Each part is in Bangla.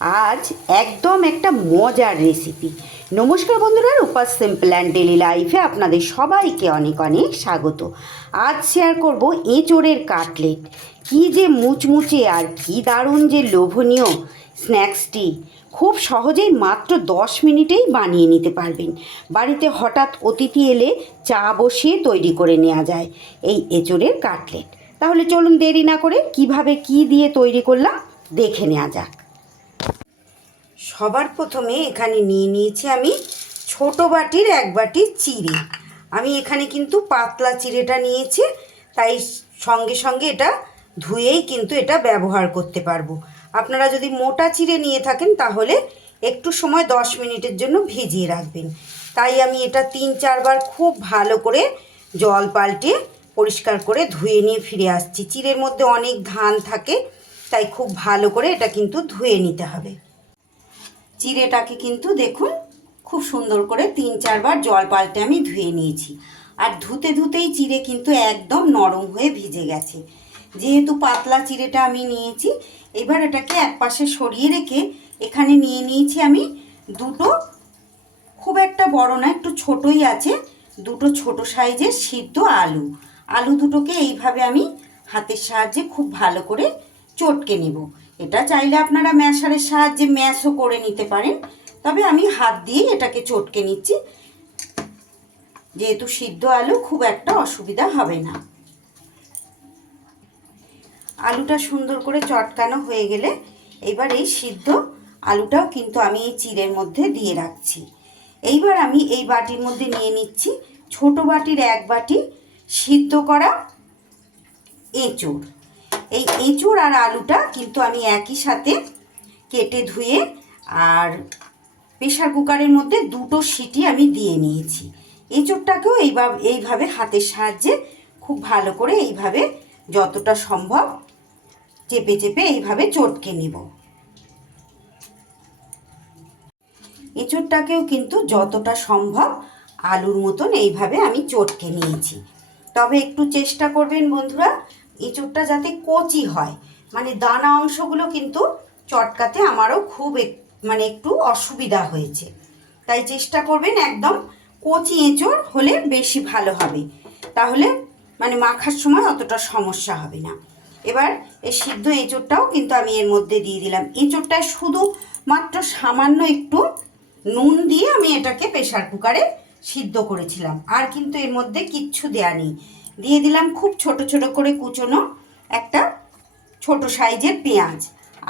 আজ একদম একটা মজার রেসিপি। নমস্কার বন্ধুরা, রূপাস সিম্পল অ্যান্ড ডেলি লাইফে আপনাদের সবাইকে অনেক অনেক স্বাগত। আজ শেয়ার করব এঁচোড়ের কাটলেট। কি যে মুচমুচে আর কি দারুণ যে লোভনীয় স্ন্যাক্সটি। খুব সহজেই মাত্র 10 মিনিটেই বানিয়ে নিতে পারবেন। বাড়িতে হঠাৎ অতিথি এলে চা বসিয়ে তৈরি করে নেওয়া যায় এই এঁচোড়ের কাটলেট। তাহলে চলুন দেরি না করে কিভাবে কি দিয়ে তৈরি করলাম দেখে নেওয়া যাক। সবার প্রথমে এখানে নিয়ে নিয়েছি আমি ছোট বাটির 1 বাটি চিড়ে। আমি এখানে কিন্তু পাতলা চিড়েটা নিয়েছি, তাই সঙ্গে সঙ্গে এটা ধুয়েই কিন্তু এটা ব্যবহার করতে পারবো। আপনারা যদি মোটা চিড়ে নিয়ে থাকেন তাহলে একটু সময় 10 মিনিটের জন্য ভিজিয়ে রাখবেন। তাই আমি এটা 3-4 বার খুব ভালো করে জল পাল্টে পরিষ্কার করে ধুয়ে নিয়ে ফিরে আসছি। চিড়ের মধ্যে অনেক ধান থাকে, তাই খুব ভালো করে এটা কিন্তু ধুয়ে নিতে হবে। চিড়েটাকে কিন্তু দেখুন খুব সুন্দর করে 3-4 বার জল পাল্টে আমি ধুয়ে নিয়েছি। আর ধুতে ধুতেই চিড়ে কিন্তু একদম নরম হয়ে ভিজে গেছে। যেহেতু পাতলা চিড়েটা আমি নিয়েছি, এবার এটাকে একপাশে সরিয়ে রেখে এখানে নিয়ে নিয়েছি আমি দুটো, খুব একটা বড় না, একটু ছোটই আছে, দুটো ছোট সাইজের সিদ্ধ আলু। আলু দুটোকে এইভাবে আমি হাতের সাহায্যে খুব ভালো করে চটকে নেব। এটা চাইলে আপনারা ম্যাশারের সাহায্যে ম্যাশও করে নিতে পারেন, তবে আমি হাত দিয়ে এটাকে চটকে নিচ্ছি। যেহেতু সিদ্ধ আলু খুব একটা অসুবিধা হবে না। আলুটা সুন্দর করে চটকানো হয়ে গেলে এবার এই সিদ্ধ আলুটাও কিন্তু আমি এই চিড়ের মধ্যে দিয়ে রাখছি। এইবার আমি এই বাটির মধ্যে নিয়ে নিচ্ছি ছোট বাটির 1 বাটি সিদ্ধ করা এঁচোড়। এই এঁচোড় আর আলুটা কিন্তু আমি একই সাথে কেটে ধুয়ে আর প্রেশার কুকারের মধ্যে 2টো সিটি আমি দিয়ে নিয়েছি। এঁচোড়টাকেও এইভাবে হাতের সাহায্যে খুব ভালো করে এইভাবে যতটা সম্ভব চেপে চেপে এইভাবে চটকে নেব। এঁচোড়টাকেও কিন্তু যতটা সম্ভব আলুর মতন এইভাবে আমি চটকে নিয়েছি। তবে একটু চেষ্টা করবেন বন্ধুরা, এঁচোড়টা যাতে কচি হয়, মানে দানা অংশগুলো কিন্তু চটকাতে আমারও খুব একটু অসুবিধা হয়েছে। তাই চেষ্টা করবেন একদম কচি এঁচোড় হলে বেশি ভালো হবে, তাহলে মানে মাখার সময় অতটা সমস্যা হবে না। এবার এই সিদ্ধ এঁচোড়টাও কিন্তু আমি এর মধ্যে দিয়ে দিলাম। এঁচোড়টায় শুধু মাত্র সামান্য একটু নুন দিয়ে আমি এটাকে প্রেশার কুকারে সিদ্ধ করেছিলাম, আর কিন্তু এর মধ্যে কিচ্ছু দেয়া নেই। দিয়ে দিলাম খুব ছোট ছোট করে কুচোনো একটা ছোট সাইজের পেঁয়াজ,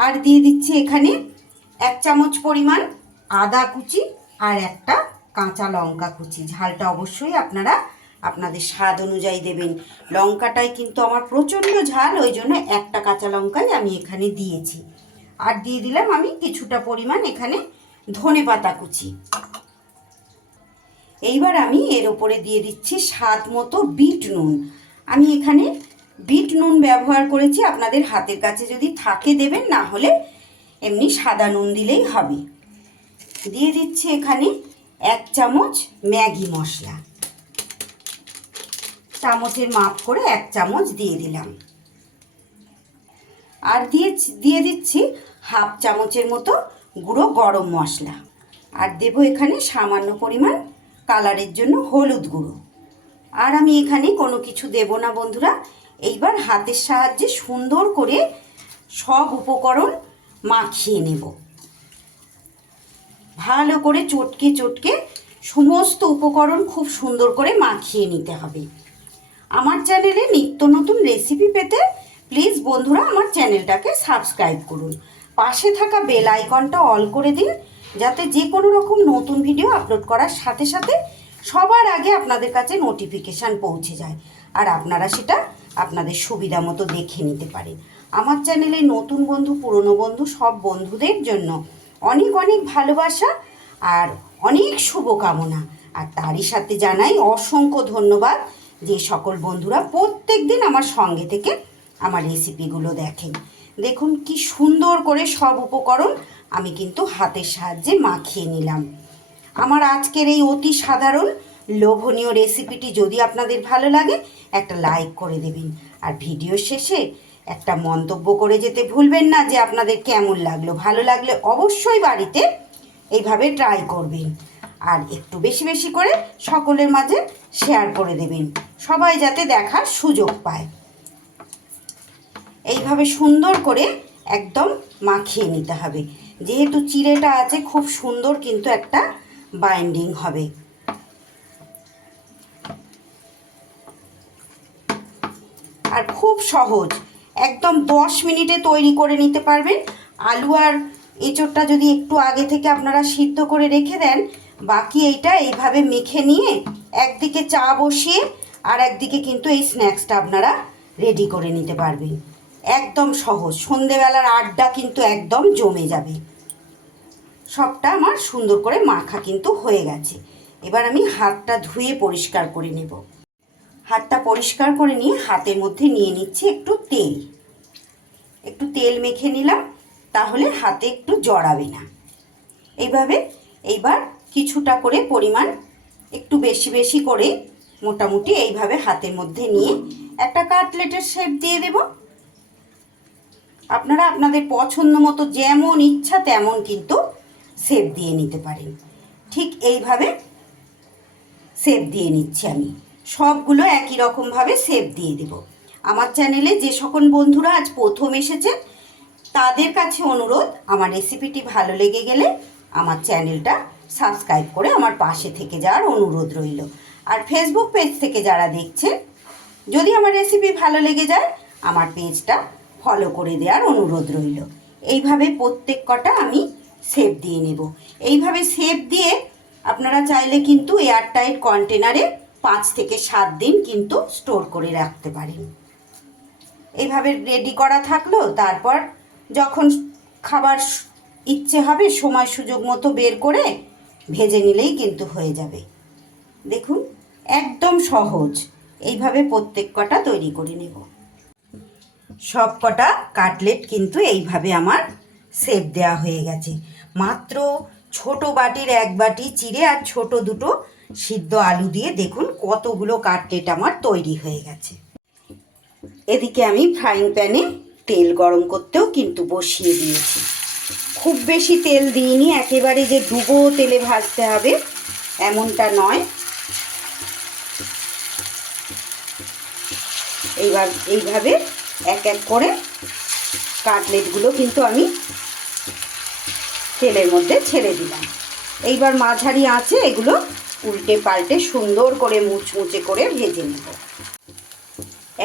আর দিয়ে দিচ্ছি এখানে 1 চামচ পরিমাণ আদা কুচি আর একটা কাঁচা লঙ্কা কুচি। ঝালটা অবশ্যই আপনারা আপনাদের স্বাদ অনুযায়ী দেবেন। লঙ্কাটাই কিন্তু আমার প্রচণ্ড ঝাল, ওই জন্য একটা কাঁচা লঙ্কাই আমি এখানে দিয়েছি। আর দিয়ে দিলাম আমি কিছুটা পরিমাণ এখানে ধনেপাতা কুচি। এইবার আমি এর ওপরে দিয়ে দিচ্ছি স্বাদ মতো বিট নুন। আমি এখানে বিট নুন ব্যবহার করেছি, আপনাদের হাতের কাছে যদি থাকে দেবেন, না হলে এমনি সাদা নুন দিলেই হবে। দিয়ে দিচ্ছি এখানে 1 চামচ ম্যাগি মশলা, চামচের মাপ করে 1 চামচ দিয়ে দিলাম। আর দিয়ে দিচ্ছি হাফ চামচের মতো গুঁড়ো গরম মশলা, আর দেবো এখানে সামান্য পরিমাণ কালারের জন্য হলুদ গুঁড়ো। আর আমি এখানে কোনো কিছু দেব না বন্ধুরা। এইবার হাতের সাহায্যে সুন্দর করে সব উপকরণ মাখিয়ে নেব। ভালো করে চটকে চটকে সমস্ত উপকরণ খুব সুন্দর করে মাখিয়ে নিতে হবে। আমার চ্যানেলে নিত্য নতুন রেসিপি পেতে প্লিজ বন্ধুরা আমার চ্যানেলটাকে সাবস্ক্রাইব করুন। পাশে থাকা বেল আইকনটা অল করে দিন, যাতে যে কোনো রকম নতুন ভিডিও আপলোড করার সাথে সাথে সবার আগে আপনাদের কাছে নোটিফিকেশান পৌঁছে যায়, আর আপনারা সেটা আপনাদের সুবিধা মতো দেখে নিতে পারেন। আমার চ্যানেলে নতুন বন্ধু পুরনো বন্ধু সব বন্ধুদের জন্য অনেক অনেক ভালোবাসা আর অনেক শুভকামনা। আর তারই সাথে জানাই অসংখ্য ধন্যবাদ যে সকল বন্ধুরা প্রত্যেক দিন আমার সঙ্গে থেকে আমার রেসিপিগুলো দেখেন। দেখুন কি সুন্দর করে সব উপকরণ আমি কিন্তু হাতের সাহায্যে মাখিয়ে নিলাম। আমার আজকের এই অতি সাধারণ লোভনীয় রেসিপিটি যদি আপনাদের ভালো লাগে একটা লাইক করে দেবেন, আর ভিডিও শেষে একটা মন্তব্য করে যেতে ভুলবেন না যে আপনাদের কেমন লাগলো। ভালো লাগলে অবশ্যই বাড়িতে এইভাবে ট্রাই করবেন, আর একটু বেশি বেশি করে সকলের মাঝে শেয়ার করে দেবেন, সবাই যাতে দেখার সুযোগ পায়। এইভাবে সুন্দর করে একদম মাখিয়ে নিতে হবে। যেহেতু চিড়েটা আছে, খুব সুন্দর কিন্তু একটা বাইন্ডিং হবে। আর খুব সহজ, একদম 10 মিনিটে তৈরি করে নিতে পারবেন। আলু আর এঁচোড়টা যদি একটু আগে থেকে আপনারা সিদ্ধ করে রেখে দেন, বাকি এইটা এইভাবে মেখে নিয়ে একদিকে চা বসিয়ে আর একদিকে কিন্তু এই স্ন্যাক্সটা আপনারা রেডি করে নিতে পারবেন। একদম সহজ, সন্ধেবেলার আড্ডা কিন্তু একদম জমে যাবে। সবটা আমার সুন্দর করে মাখা কিন্তু হয়ে গেছে। এবার আমি হাতটা ধুয়ে পরিষ্কার করে নেব। হাতটা পরিষ্কার করে নিয়ে হাতের মধ্যে নিয়ে নিচ্ছি একটু তেল মেখে নিলাম, তাহলে হাতে একটু জড়াবে না। এইবার কিছুটা করে পরিমাণ একটু বেশি বেশি করে মোটামুটি এইভাবে হাতের মধ্যে নিয়ে একটা কাটলেটের শেপ দিয়ে দেব। আপনারা আপনাদের পছন্দ মতো যেমন ইচ্ছা তেমন কিন্তু শেপ দিয়ে নিতে পারেন। ঠিক এইভাবে শেপ দিয়ে নিচ্ছি আমি। সবগুলো একই রকমভাবে শেপ দিয়ে দেব। আমার চ্যানেলে যে সকল বন্ধুরা আজ প্রথম এসেছেন, তাদের কাছে অনুরোধ, আমার রেসিপিটি ভালো লেগে গেলে আমার চ্যানেলটা সাবস্ক্রাইব করে আমার পাশে থেকে যাওয়ার অনুরোধ রইল। আর ফেসবুক পেজ থেকে যারা দেখছেন, যদি আমার রেসিপি ভালো লেগে যায়, আমার পেজটা ফলো করে দেওয়ার অনুরোধ রইল। এইভাবে প্রত্যেক কটা আমি শেপ দিয়ে নেব। এইভাবে শেপ দিয়ে আপনারা চাইলে কিন্তু এয়ারটাইট কন্টেনারে 5 থেকে 7 দিন কিন্তু স্টোর করে রাখতে পারেন। এইভাবে রেডি করা থাকলো, তারপর যখন খাবার ইচ্ছে হবে সময় সুযোগ মতো বের করে ভেজে নিলেই কিন্তু হয়ে যাবে। দেখুন, একদম সহজ। এইভাবে প্রত্যেক কটা তৈরি করে নেব। সব কটা কাটলেট কিন্তু এইভাবে আমার শেপ দেওয়া হয়ে গেছে। মাত্র ছোট বাটির 1 বাটি চিড়ে আর ছোট দুটো সিদ্ধ আলু দিয়ে দেখুন কতগুলো কাটলেট আমার তৈরি হয়ে গেছে। এদিকে আমি ফ্রাইং প্যানে তেল গরম করতেও কিন্তু বসিয়ে দিয়েছি। খুব বেশি তেল দিইনি, একেবারে যে ডুবো তেলে ভাজতে হবে এমনটা নয়। এইভাবে এক এক করে কাটলেটগুলো কিন্তু আমি তেলের মধ্যে ছেড়ে দিলাম। এইবার মাঝারি আঁচে এগুলো উল্টে পাল্টে সুন্দর করে মুচমুচে করে ভেজে নেব।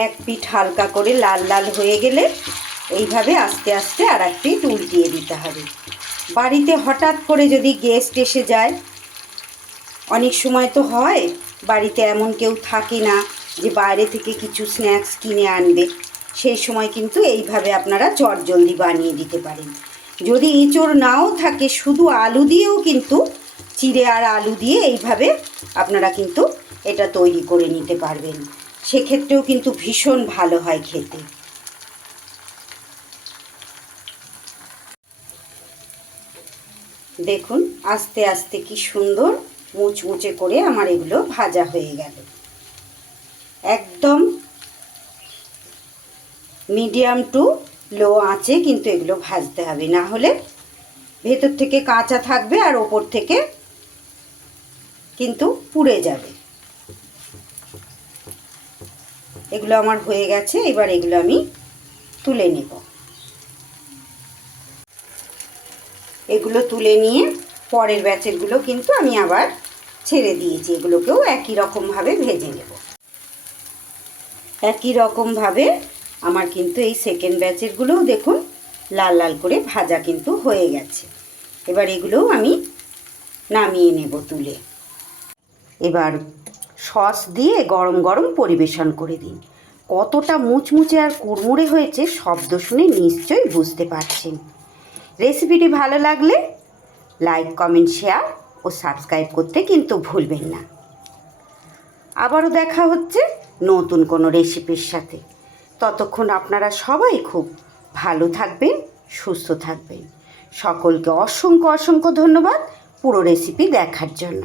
এক পিঠ হালকা করে লাল লাল হয়ে গেলে এইভাবে আস্তে আস্তে আর এক পিঠ উল্টিয়ে দিতে হবে। বাড়িতে হঠাৎ করে যদি গেস্ট এসে যায়, অনেক সময় তো হয় বাড়িতে এমন কেউ থাকে না যে বাইরে থেকে কিছু স্ন্যাক্স কিনে আনবে, সেই সময় কিন্তু এইভাবে আপনারা চটজলদি বানিয়ে দিতে পারেন। যদি এঁচোড় নাও থাকে, শুধু আলু দিয়েও কিন্তু, চিড়ে আর আলু দিয়ে এইভাবে আপনারা কিন্তু এটা তৈরি করে নিতে পারবেন। সেক্ষেত্রেও কিন্তু ভীষণ ভালো হয় খেতে। দেখুন আস্তে আস্তে কি সুন্দর মুচমুচে করে আমার এগুলো ভাজা হয়ে গেল। একদম মিডিয়াম টু লো আঁচে কিন্তু এগুলো ভাজতে হবে, না হলে ভেতর থেকে কাঁচা থাকবে আর ওপর থেকে কিন্তু পুড়ে যাবে। এগুলো আমার হয়ে গেছে। এবার এগুলো আমি তুলে নেব। এগুলো তুলে নিয়ে পরের ব্যাচেরগুলো কিন্তু আমি আবার ছেড়ে দিয়েছি। এগুলোকেও একই রকমভাবে ভেজে নেব। একই রকমভাবে আমার কিন্তু এই সেকেন্ড ব্যাচেরগুলোও দেখুন লাল লাল করে ভাজা কিন্তু হয়ে গেছে। এবার এগুলোও আমি নামিয়ে নেব তুলে। এবার সস দিয়ে গরম গরম পরিবেশন করে দিন। কতটা মুচমুচে আর কুড়মুড়ে হয়েছে শব্দ শুনে নিশ্চয়ই বুঝতে পারছেন। রেসিপিটি ভালো লাগলে লাইক, কমেন্ট, শেয়ার ও সাবস্ক্রাইব করতে কিন্তু ভুলবেন না। আবারও দেখা হচ্ছে নতুন কোনো রেসিপির সাথে। ততক্ষণ আপনারা সবাই খুব ভালো থাকবেন, সুস্থ থাকবেন। সকলকে অসংখ্য অসংখ্য ধন্যবাদ পুরো রেসিপি দেখার জন্য।